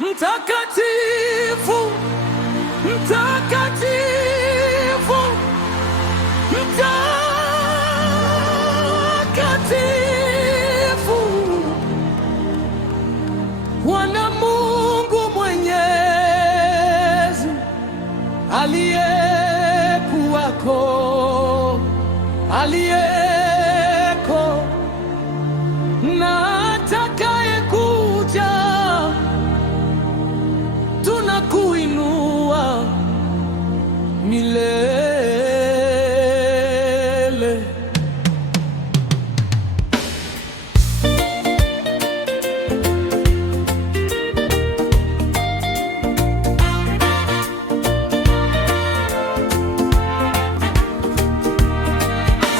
Mtakatifu, mtakatifu, mtakatifu, Bwana Mungu Mwenyezi, aliyekuwako, aliyeko na atakayekuja. Tunakuinua milele.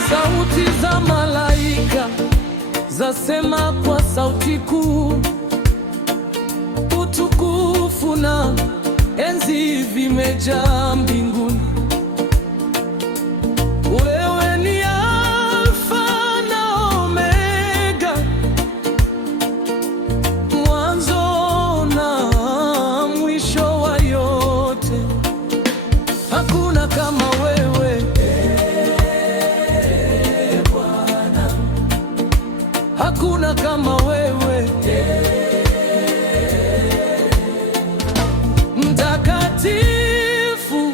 Sauti za malaika zasema kwa sauti kuu, utukufu na enzi vimejaa mbinguni. Wewe ni Alfa na Omega, mwanzo na mwisho wa yote. Hakuna kama wewe, Bwana. Hakuna kama wewe, mtakatifu,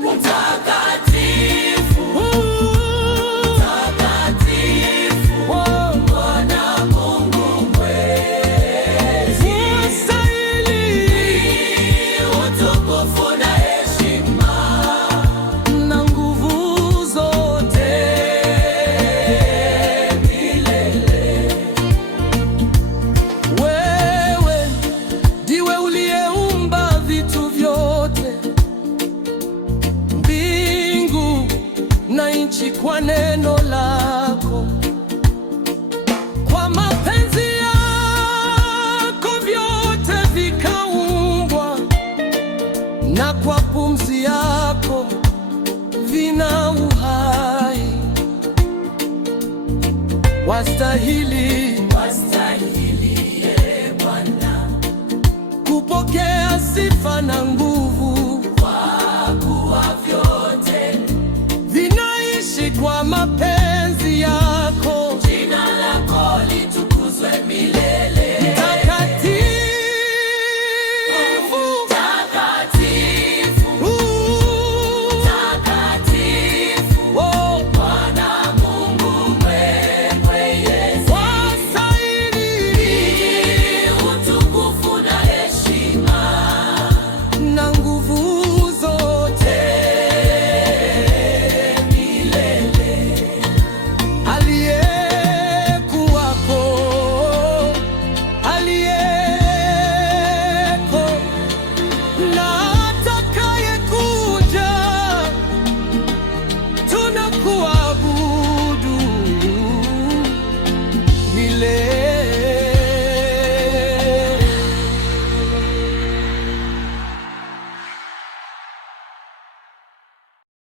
mtakatifu, mtakatifu, Bwana Mungu Mwenyezi, unastahili utukufu na heshima na nguvu zote milele. Wewe ndiwe uliyeumba vitu vyote, mbingu na nchi, kwa neno lako. Kwa mapenzi yako vyote vikaumbwa, na kwa pumzi yako vina uhai. Wastahili, wastahili, Bwana, kupokea sifa na nguvu.